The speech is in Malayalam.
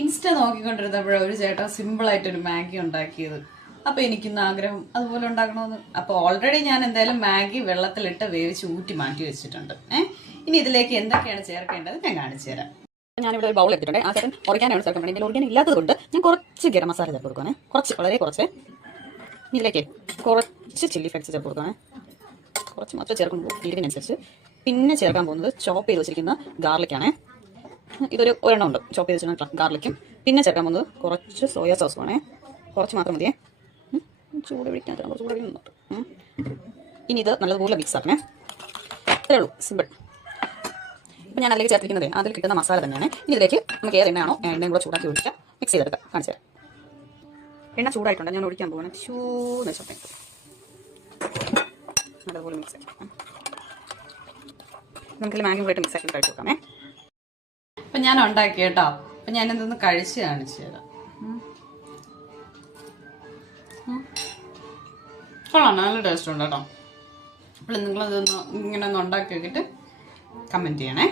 ഇൻസ്റ്റ നോക്കിക്കൊണ്ടിരുന്നപ്പോഴേ ഒരു ചേട്ടൻ സിമ്പിളായിട്ടൊരു മാഗി ഉണ്ടാക്കിയത്. അപ്പൊ എനിക്കിന്ന് ആഗ്രഹം അതുപോലെ ഉണ്ടാക്കണമെന്ന്. അപ്പൊ ഓൾറെഡി ഞാൻ എന്തായാലും മാഗി വെള്ളത്തിലിട്ട് വേവിച്ച് ഊറ്റി മാറ്റി വെച്ചിട്ടുണ്ട്. ഇനി ഇതിലേക്ക് എന്തൊക്കെയാണ് ചേർക്കേണ്ടത് ഞാൻ കാണിച്ചു തരാം. ഞാനിവിടെ ഒരു ബൗൾ എടുത്തിട്ടുണ്ട്. ആ ചേട്ടൻ ഒറിഗാനാണ് ചേർക്കുന്നത്. എൻ്റെ ഒറിഗാൻ ഇല്ലാത്തത് കൊണ്ട് ഞാൻ കുറച്ച് ഗരം മസാല ചേർത്ത് കൊടുക്കുവാണ്. കുറച്ച്, വളരെ കുറച്ച്. ഇതിലേക്ക് കുറച്ച് ചില്ലി ഫ്ലേക്സ് ചേർത്ത് കൊടുക്കുവാണ്. കുറച്ച് മാത്രം ചേർക്കുമ്പോൾ എരിവിനനുസരിച്ച്. പിന്നെ ചേർക്കാൻ പോകുന്നത് ചോപ്പ് ചെയ്ത് വെച്ചിരിക്കുന്ന ഗാർലിക്കാണ്. ഇതൊരു ഒരെണ്ണം ഉണ്ട് ചോപ്പ് ചെയ്ത് വെച്ചിരുന്ന ഗാർലിക്കും. പിന്നെ ചേർക്കാൻ പോകുന്നത് കുറച്ച് സോയാ സോസുമാണ്. കുറച്ച് മാത്രം മതിയേ. ചൂട് പിടിക്കാൻ ചൂട് പിടിക്കുന്നുണ്ട്. ഇനി ഇത് നല്ലതുപോലെ മിക്സ് ആക്കണേ. ഇത്രേ ഉള്ളൂ, സിമ്പിൾ. ഇപ്പം ഞാൻ അതിലേക്ക് ചേർത്തിരിക്കുന്നത് അതിൽ കിട്ടുന്ന മസാല തന്നെയാണ്. ഇനി ഇതിലേക്ക് നമുക്ക് ഏത് എണ്ണയാണോ എണ്ണയും കൂടെ ചൂടാക്കി ഒഴിക്കാം. മിക്സ് ചെയ്തെടുക്കാം. കാണിച്ചു തരാം. എണ്ണ ചൂടായിട്ടുണ്ട്, ഞാൻ ഒഴിക്കാൻ പോകണം. ചൂട് വെച്ചോട്ടെ. നല്ലതുപോലെ മിക്സ് ആക്കാം. നമുക്കിത് മാഗി കൂടെ മിക്സ് ആക്കി കഴിച്ച് നോക്കാമേ. അപ്പം ഞാൻ ഉണ്ടാക്കി കേട്ടോ. അപ്പം ഞാനിതൊന്ന് കഴിച്ച് കാണിച്ചു തരാം. കൊള്ളാം, നല്ല ടേസ്റ്റ് ഉണ്ട് കേട്ടോ. അപ്പോൾ നിങ്ങളിതൊന്ന് ഇങ്ങനെ ഒന്ന് ഉണ്ടാക്കി നോക്കിയിട്ട് കമൻറ്റ് ചെയ്യണേ.